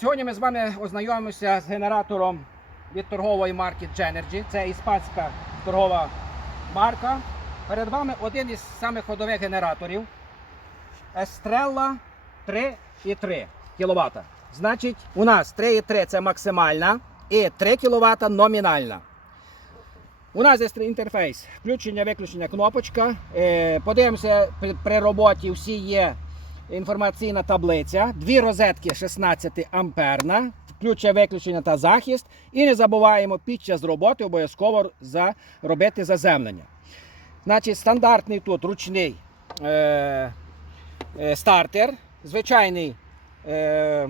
Сьогодні ми з вами ознайомимося з генератором від торгової марки Genergy. Це іспанська торгова марка. Перед вами один із самих ходових генераторів Estrella 3,3 кВт. Значить, у нас 3,3 це максимальна і 3 кВт номінальна. У нас є інтерфейс, включення, виключення, кнопочка. Е, Подивимося, при роботі всі є інформаційна таблиця, дві розетки 16 амперна, включення, виключення та захист. І не забуваємо під час роботи обов'язково робити заземлення. Значить, стандартний тут ручний е, е, стартер, звичайний е,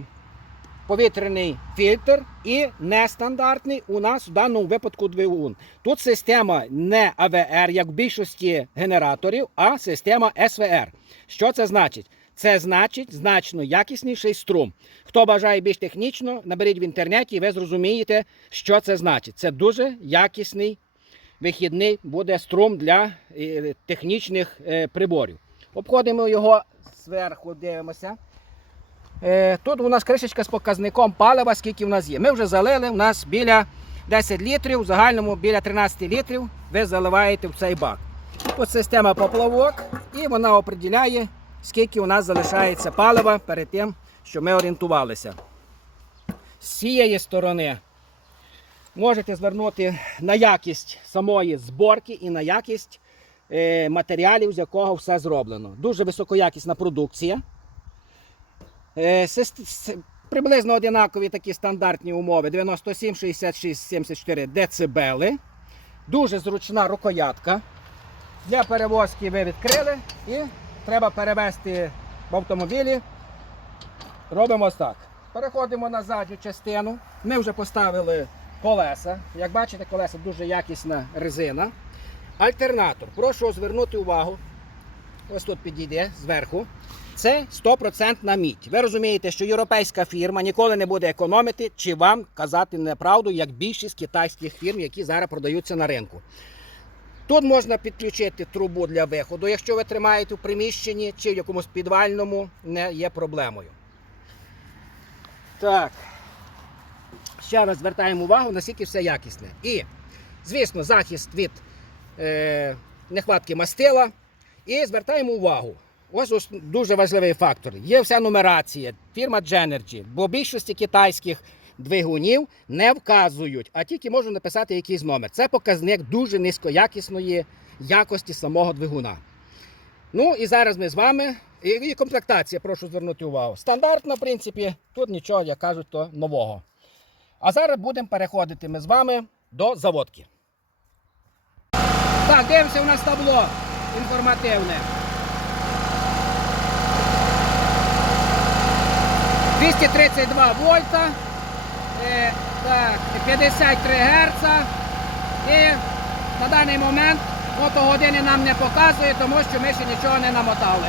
повітряний фільтр і нестандартний у нас в даному випадку двигун. Тут система не АВР, як в більшості генераторів, а система СВР. Що це значить? Це значить значно якісніший струм. Хто бажає більш технічно, наберіть в інтернеті, і ви зрозумієте, що це значить. Це дуже якісний вихідний буде струм для е, технічних е, приборів. Обходимо його зверху, дивимося. Е, Тут у нас кришечка з показником палива, скільки в нас є. Ми вже залили, у нас біля 10 літрів, в загальному біля 13 літрів ви заливаєте в цей бак. Тут система поплавок і вона определяє, скільки у нас залишається палива перед тим, щоб ми орієнтувалися. З цієї сторони можете звернути на якість самої зборки і на якість е, матеріалів, з якого все зроблено. Дуже високоякісна продукція. Е, Приблизно однакові такі стандартні умови 97, 66, 74 децибели. Дуже зручна рукоятка. Для перевозки ви відкрили і треба перевезти в автомобілі. Робимо так. Переходимо на задню частину. Ми вже поставили колеса. Як бачите, колеса дуже якісна резина. Альтернатор. Прошу звернути увагу. Ось тут підійде зверху. Це 100% мідь. Ви розумієте, що європейська фірма ніколи не буде економити чи вам казати неправду, як більшість китайських фірм, які зараз продаються на ринку. Тут можна підключити трубу для виходу, якщо ви тримаєте в приміщенні чи в якомусь підвальному, не є проблемою. Так. Ще раз звертаємо увагу, наскільки все якісне. І, звісно, захист від е, нехватки мастила. І звертаємо увагу. Ось, ось дуже важливий фактор. Є вся нумерація, фірма Genergy, бо більшості китайських двигунів не вказують, а тільки можуть написати якийсь номер. Це показник дуже низькоякісної якості самого двигуна. Ну і зараз ми з вами. І, комплектація, прошу звернути увагу. Стандартна, в принципі, тут нічого, як кажуть, то нового. А зараз будемо переходити ми з вами до заводки. Так, дивимося, у нас табло інформативне. 232 вольта, так, 53 Гц. І на даний момент мотогодини нам не показує, тому що ми ще нічого не намотали.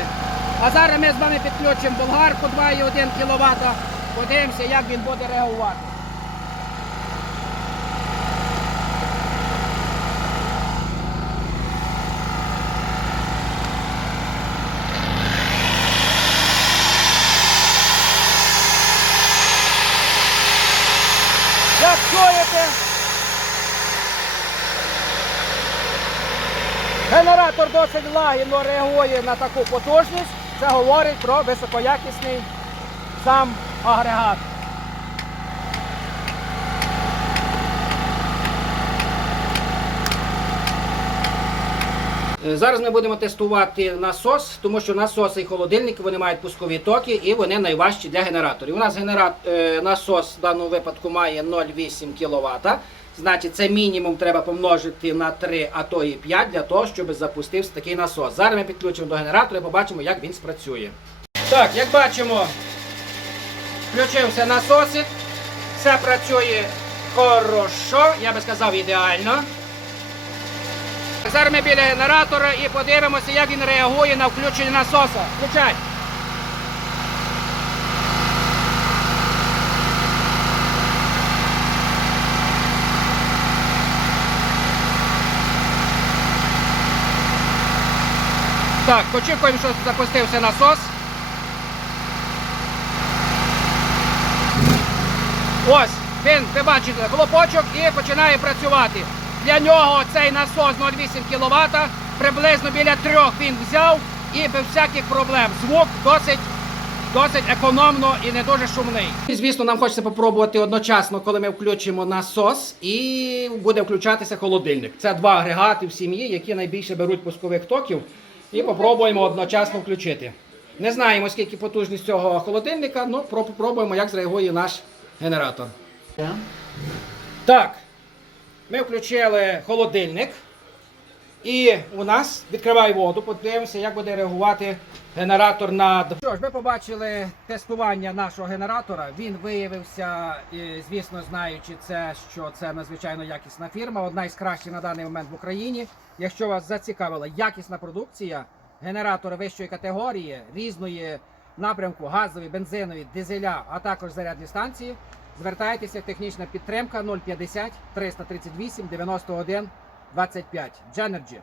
А зараз ми з вами підключимо болгарку 2,1 кВт. Подивимося, як він буде реагувати. Як чуєте? Генератор досить лагідно реагує на таку потужність. Це говорить про високоякісний сам агрегат. Е, Зараз ми будемо тестувати насос, тому що насоси і холодильники вони мають пускові токи і вони найважчі для генераторів. У нас генерат, е, насос в даному випадку має 0,8 кВт. Значить, це мінімум треба помножити на 3, а то і 5 для того, щоб запустився такий насос. Зараз ми підключимо до генератора і побачимо, як він спрацює. Так, як бачимо, включився насосик. Все працює хорошо, я би сказав, ідеально. Зараз ми біля генератора і подивимося, як він реагує на включення насоса. Включай. Так, очікуємо, що запустився насос. Ось, він, ви бачите, хлопочок і починає працювати. Для нього цей насос 0,8 кВт, приблизно біля трьох він взяв і без всяких проблем. Звук досить, досить економно і не дуже шумний. Звісно, нам хочеться попробувати одночасно, коли ми включимо насос і буде включатися холодильник. Це два агрегати в сім'ї, які найбільше беруть пускових токів. І попробуємо одночасно включити. Не знаємо, скільки потужність цього холодильника, але попробуємо, як зреагує наш генератор. Так, ми включили холодильник. І у нас відкривай воду, подивимося, як буде реагувати генератор на Що ж, ви побачили тестування нашого генератора. Він виявився, звісно, знаючи це, що це надзвичайно якісна фірма, одна із кращих на даний момент в Україні. Якщо вас зацікавила якісна продукція, генератори вищої категорії, різної напрямку, газові, бензинові, дизеля, а також зарядні станції, звертайтеся, технічна підтримка 050 338 91 25. Дженерджі.